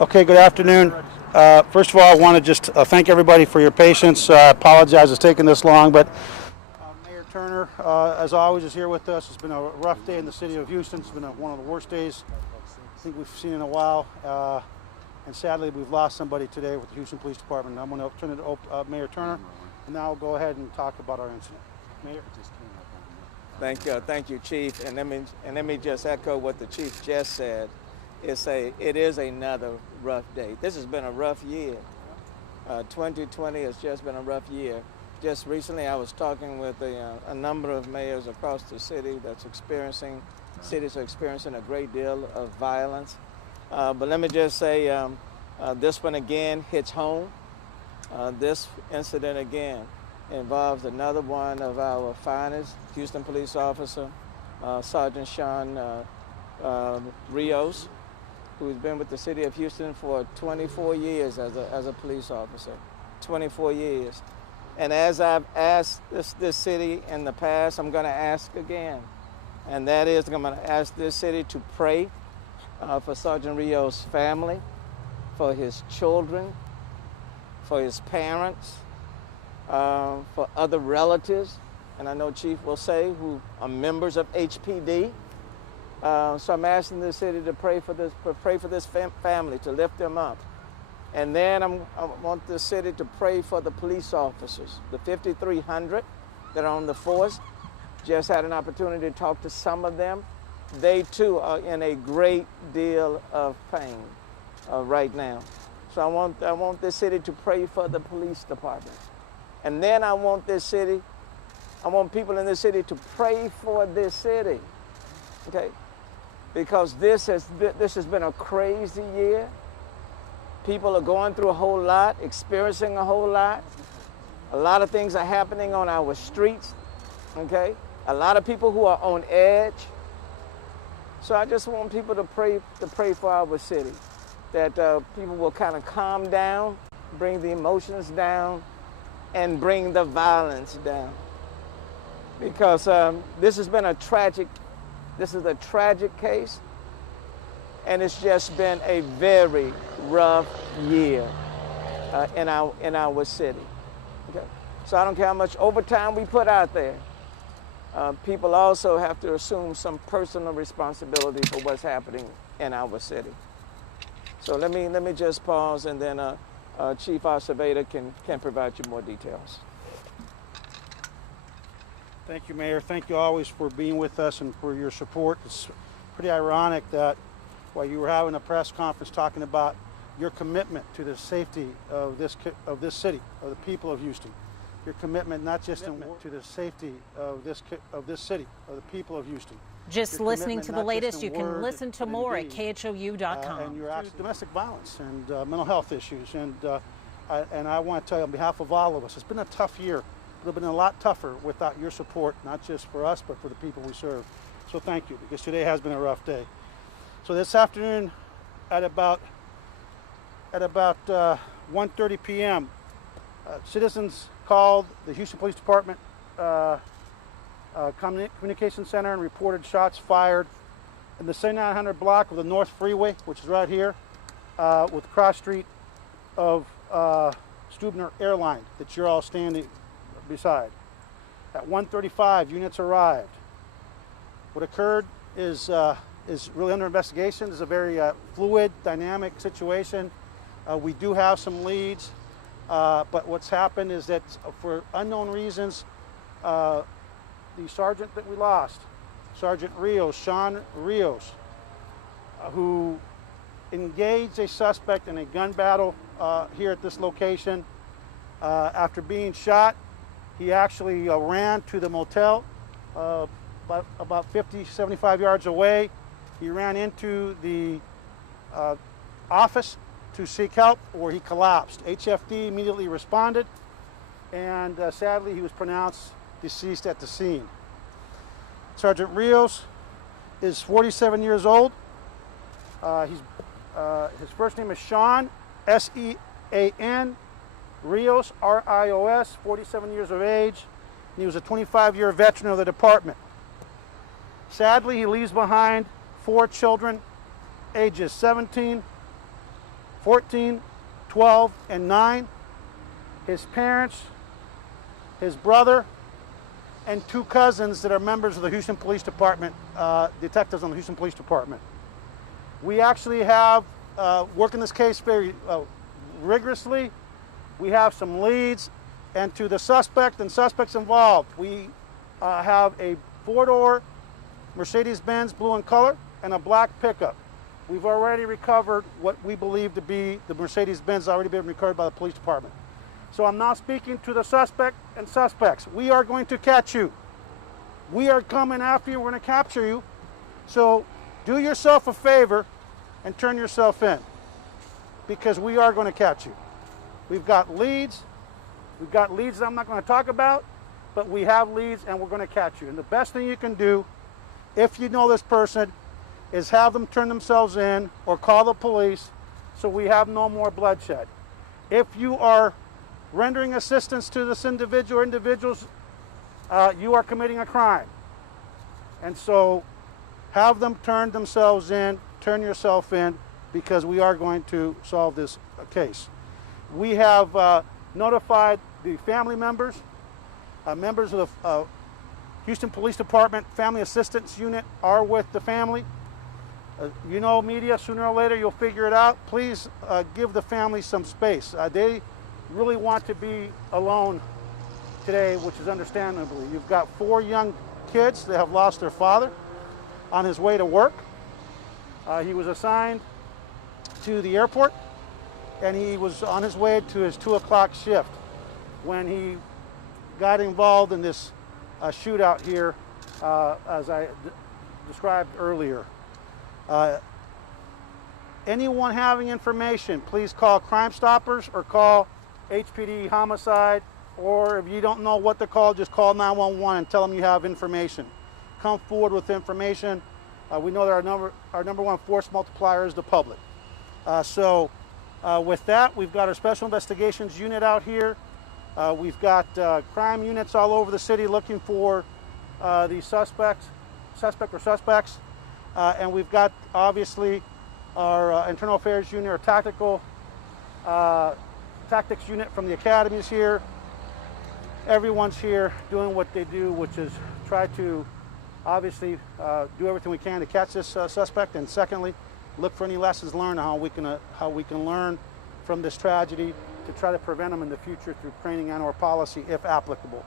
Okay, good afternoon. First of all, I want to just thank everybody for your patience. I apologize it's taken this long, but Mayor Turner, as always, is here with us. It's been a rough day in the city of Houston. It's been one of the worst days I think we've seen in a while. And sadly, we've lost somebody today with the Houston Police Department. I'm going to turn it to Mayor Turner, and now I'll go ahead and talk about our incident. Mayor? Thank you, Chief. And let me just echo what the Chief just said. It is another rough day. This has been a rough year. 2020 has just been a rough year. Just recently, I was talking with a number of mayors across the city cities are experiencing a great deal of violence. But let me just say, this one again hits home. This incident again involves another one of our finest Houston police officer, Sergeant Sean Rios, who's been with the city of Houston for 24 years as a police officer, 24 years. And as I've asked this city in the past, I'm going to ask again. And that is, I'm going to ask this city to pray for Sergeant Rios' family, for his children, for his parents, for other relatives, and I know Chief will say, who are members of HPD. So I'm asking the city to pray for this family, to lift them up. And then I want the city to pray for the police officers, the 5,300 that are on the force. Just had an opportunity to talk to some of them. They too are in a great deal of pain right now. So I want this city to pray for the police department. And then I want people in this city to pray for this city, okay? Because this has been a crazy year. People are going through a whole lot, experiencing a whole lot. A lot of things are happening on our streets, okay? A lot of people who are on edge. So I just want people to pray for our city, that people will kind of calm down, bring the emotions down, and bring the violence down. Because this is a tragic case, and it's just been a very rough year in our city. Okay? So I don't care how much overtime we put out there. People also have to assume some personal responsibility for what's happening in our city. So let me just pause, and then Chief Acevedo can provide you more details. Thank you, Mayor. Thank you always for being with us and for your support. It's pretty ironic that while you were having a press conference talking about your commitment to the safety of this city, of the people of Houston, your commitment not just to the safety of this city, of the people of Houston. Just listening to the latest, you can listen to more at khou.com. And you're actually domestic violence and mental health issues. And I want to tell you on behalf of all of us, it's been a tough year. It would have been a lot tougher without your support, not just for us, but for the people we serve. So thank you, because today has been a rough day. So this afternoon at about 1:30 p.m., citizens called the Houston Police Department Communication Center and reported shots fired in the 7900 block of the North Freeway, which is right here, with the cross street of Stubner Airline that you're all standing beside. At 1:35, units arrived. What occurred is really under investigation. It's a very fluid, dynamic situation. We do have some leads, but what's happened is that for unknown reasons, the sergeant that we lost, Sergeant Rios, Sean Rios, who engaged a suspect in a gun battle here at this location. After being shot, he actually ran to the motel about 50, 75 yards away. He ran into the office to seek help, where he collapsed. HFD immediately responded, and sadly he was pronounced deceased at the scene. Sergeant Rios is 47 years old. His first name is Sean, S-E-A-N, Rios, R-I-O-S, 47 years of age, and he was a 25-year veteran of the department. Sadly, he leaves behind 4 children, ages 17, 14, 12, and 9, his parents, his brother, and 2 cousins that are members of the Houston Police Department, detectives on the Houston Police Department. We actually have, working this case very rigorously. We have some leads, and to the suspect and suspects involved, we have a 4-door Mercedes-Benz blue in color and a black pickup. We've already recovered what we believe to be the Mercedes-Benz already been recovered by the police department. So I'm now speaking to the suspect and suspects. We are going to catch you. We are coming after you. We're going to capture you. So do yourself a favor and turn yourself in, because we are going to catch you. We've got leads. We've got leads that I'm not going to talk about, but we have leads and we're going to catch you. And the best thing you can do, if you know this person, is have them turn themselves in or call the police so we have no more bloodshed. If you are rendering assistance to this individual or individuals, you are committing a crime. And so have them turn themselves in, turn yourself in, because we are going to solve this case. We have notified the family members, members of the Houston Police Department Family Assistance Unit are with the family. You know, media, sooner or later you'll figure it out. Please give the family some space. They really want to be alone today, which is understandable. You've got 4 young kids that have lost their father on his way to work. He was assigned to the airport, and he was on his way to his 2 o'clock shift when he got involved in this shootout here, as I described earlier. Anyone having information, please call Crime Stoppers or call HPD Homicide, or if you don't know what to call, just call 911 and tell them you have information. Come forward with information. We know that our number one force multiplier is the public. With that, we've got our Special Investigations Unit out here. We've got crime units all over the city looking for the suspect or suspects. And we've got, obviously, our Internal Affairs Unit, our tactics unit from the academies here. Everyone's here doing what they do, which is try to, obviously, do everything we can to catch this suspect, and secondly, look for any lessons learned on how we can learn from this tragedy to try to prevent them in the future through training and/or policy, if applicable.